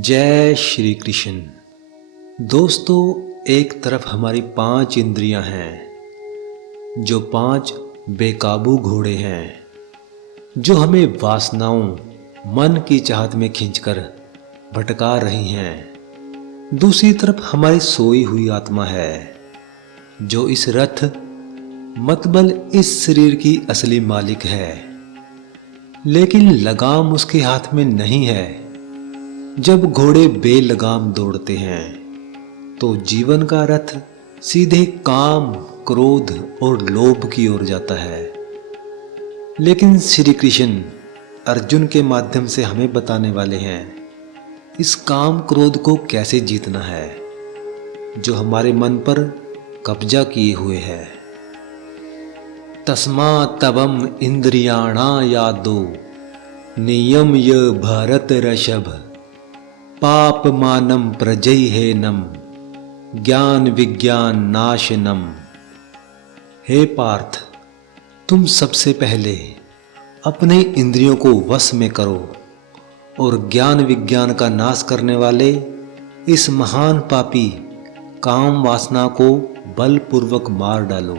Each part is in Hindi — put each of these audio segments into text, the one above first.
जय श्री कृष्ण। दोस्तों, एक तरफ हमारी 5 इंद्रियां हैं जो 5 बेकाबू घोड़े हैं जो हमें वासनाओं मन की चाहत में खींचकर भटका रही हैं। दूसरी तरफ हमारी सोई हुई आत्मा है जो इस रथ मतबल इस शरीर की असली मालिक है, लेकिन लगाम उसके हाथ में नहीं है। जब घोड़े बेलगाम दौड़ते हैं तो जीवन का रथ सीधे काम, क्रोध और लोभ की ओर जाता है। लेकिन श्री कृष्ण अर्जुन के माध्यम से हमें बताने वाले हैं इस काम क्रोध को कैसे जीतना है जो हमारे मन पर कब्जा किए हुए है। तस्मा तवम इंद्रियाणा यादो नियम य भारत ऋषभ पाप मानम प्रजयहेनम ज्ञान विज्ञान नाशनम। हे पार्थ, तुम सबसे पहले अपने इंद्रियों को वश में करो और ज्ञान विज्ञान का नाश करने वाले इस महान पापी काम वासना को बलपूर्वक मार डालो।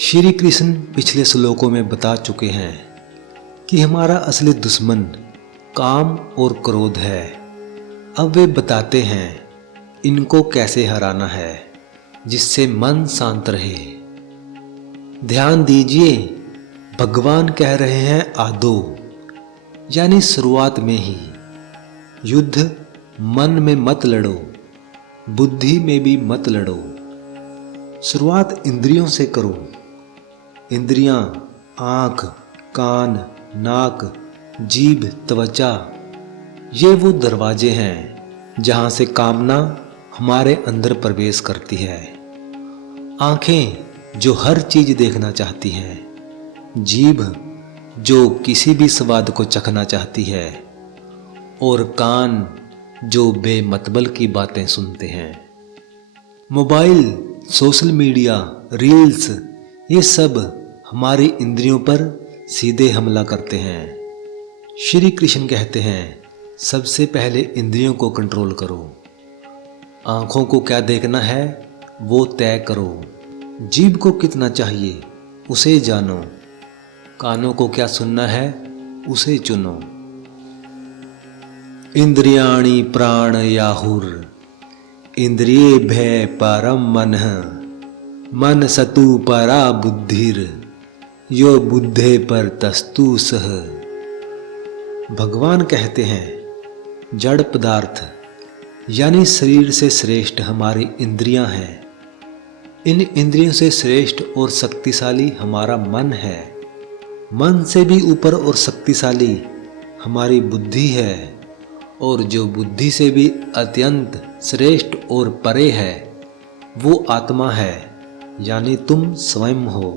श्री कृष्ण पिछले श्लोकों में बता चुके हैं कि हमारा असली दुश्मन काम और क्रोध है। अब वे बताते हैं इनको कैसे हराना है जिससे मन शांत रहे। ध्यान दीजिए, भगवान कह रहे हैं आदो यानी शुरुआत में ही। युद्ध मन में मत लड़ो, बुद्धि में भी मत लड़ो। शुरुआत इंद्रियों से करो। इंद्रियां आंख, कान, नाक, जीभ, त्वचा, ये वो दरवाजे हैं जहां से कामना हमारे अंदर प्रवेश करती है। आंखें जो हर चीज देखना चाहती हैं, जीभ जो किसी भी स्वाद को चखना चाहती है, और कान जो बेमतबल की बातें सुनते हैं। मोबाइल, सोशल मीडिया, रील्स, ये सब हमारी इंद्रियों पर सीधे हमला करते हैं। श्री कृष्ण कहते हैं सबसे पहले इंद्रियों को कंट्रोल करो। आंखों को क्या देखना है वो तय करो। जीभ को कितना चाहिए उसे जानो। कानों को क्या सुनना है उसे चुनो। इंद्रियाणि प्राण याहुर इंद्रियेभ्य परम मनः मन सतु परा बुद्धिर यो बुद्धे पर तस्तु सह। भगवान कहते हैं जड़ पदार्थ यानी शरीर से श्रेष्ठ हमारी इंद्रियां हैं। इन इंद्रियों से श्रेष्ठ और शक्तिशाली हमारा मन है। मन से भी ऊपर और शक्तिशाली हमारी बुद्धि है, और जो बुद्धि से भी अत्यंत श्रेष्ठ और परे है वो आत्मा है, यानी तुम स्वयं हो।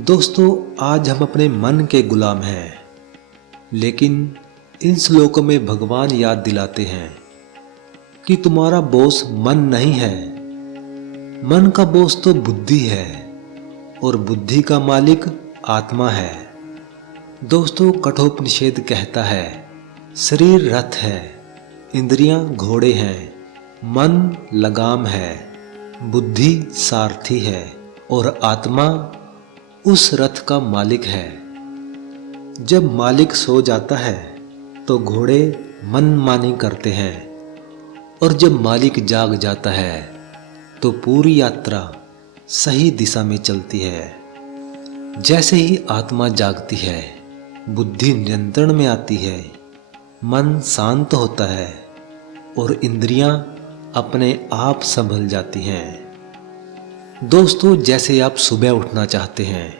दोस्तों, आज हम अपने मन के गुलाम हैं, लेकिन इन श्लोकों में भगवान याद दिलाते हैं कि तुम्हारा बॉस मन नहीं है। मन का बॉस तो बुद्धि है और बुद्धि का मालिक आत्मा है। दोस्तों, कठोपनिषद कहता है शरीर रथ है, इंद्रियां घोड़े हैं, मन लगाम है, बुद्धि सारथी है और आत्मा उस रथ का मालिक है। जब मालिक सो जाता है तो घोड़े मनमानी करते हैं, और जब मालिक जाग जाता है तो पूरी यात्रा सही दिशा में चलती है। जैसे ही आत्मा जागती है, बुद्धि नियंत्रण में आती है, मन शांत होता है और इंद्रियां अपने आप संभल जाती हैं। दोस्तों, जैसे आप सुबह उठना चाहते हैं,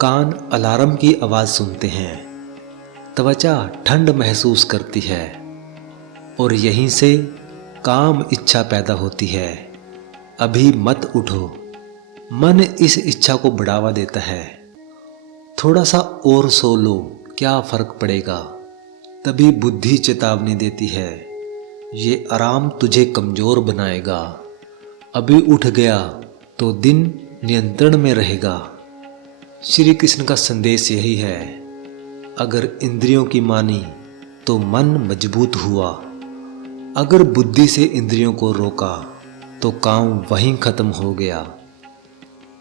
कान अलार्म की आवाज सुनते हैं, त्वचा ठंड महसूस करती है, और यहीं से काम इच्छा पैदा होती है। अभी मत उठो। मन इस इच्छा को बढ़ावा देता है। थोड़ा सा और सो लो, क्या फर्क पड़ेगा। तभी बुद्धि चेतावनी देती है, ये आराम तुझे कमजोर बनाएगा। अभी उठ गया तो दिन नियंत्रण में रहेगा। श्री कृष्ण का संदेश यही है, अगर इंद्रियों की मानी तो मन मजबूत हुआ। अगर बुद्धि से इंद्रियों को रोका तो काम वहीं खत्म हो गया।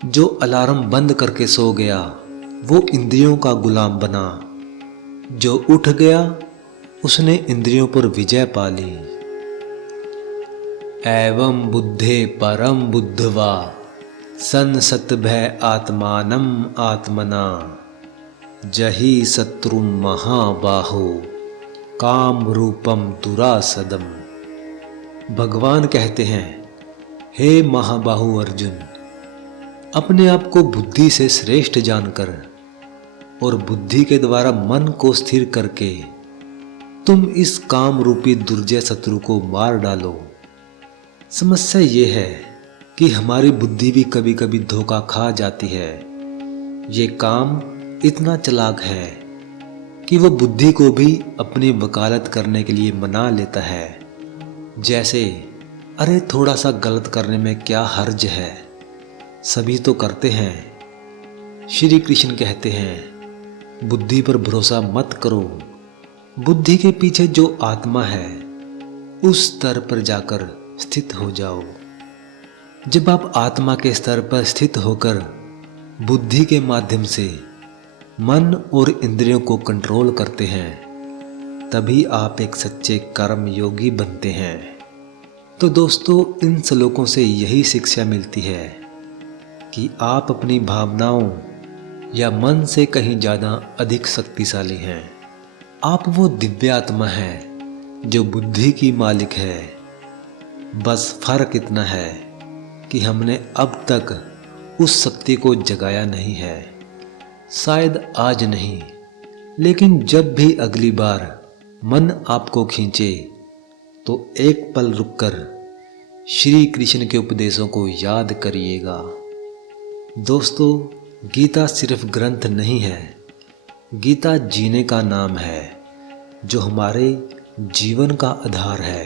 जो अलार्म बंद करके सो गया वो इंद्रियों का गुलाम बना। जो उठ गया उसने इंद्रियों पर विजय पा ली। एवं बुद्धे परम बुद्धवा संसत भय आत्मानम आत्मना जहि शत्रुम महाबाहो काम रूपम दुरासदम। भगवान कहते हैं, हे महाबाहु अर्जुन, अपने आप को बुद्धि से श्रेष्ठ जानकर और बुद्धि के द्वारा मन को स्थिर करके तुम इस काम रूपी दुर्जय शत्रु को मार डालो। समस्या ये है कि हमारी बुद्धि भी कभी कभी धोखा खा जाती है। ये काम इतना चालाक है कि वो बुद्धि को भी अपनी वकालत करने के लिए मना लेता है। जैसे, अरे थोड़ा सा गलत करने में क्या हर्ज है, सभी तो करते हैं। श्री कृष्ण कहते हैं, बुद्धि पर भरोसा मत करो। बुद्धि के पीछे जो आत्मा है उस स्तर पर जाकर स्थित हो जाओ। जब आप आत्मा के स्तर पर स्थित होकर बुद्धि के माध्यम से मन और इंद्रियों को कंट्रोल करते हैं, तभी आप एक सच्चे कर्म योगी बनते हैं। तो दोस्तों, इन श्लोकों से यही शिक्षा मिलती है कि आप अपनी भावनाओं या मन से कहीं ज़्यादा अधिक शक्तिशाली हैं। आप वो दिव्य आत्मा है जो बुद्धि की मालिक है। बस फर्क इतना है कि हमने अब तक उस शक्ति को जगाया नहीं है। शायद आज नहीं, लेकिन जब भी अगली बार मन आपको खींचे तो एक पल रुककर श्री कृष्ण के उपदेशों को याद करिएगा। दोस्तों, गीता सिर्फ ग्रंथ नहीं है, गीता जीने का नाम है जो हमारे जीवन का आधार है।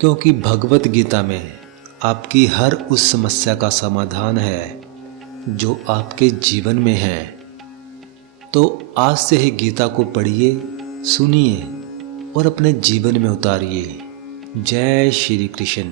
क्योंकि भगवत गीता में आपकी हर उस समस्या का समाधान है जो आपके जीवन में है। तो आज से ही गीता को पढ़िए, सुनिए और अपने जीवन में उतारिए। जय श्री कृष्ण।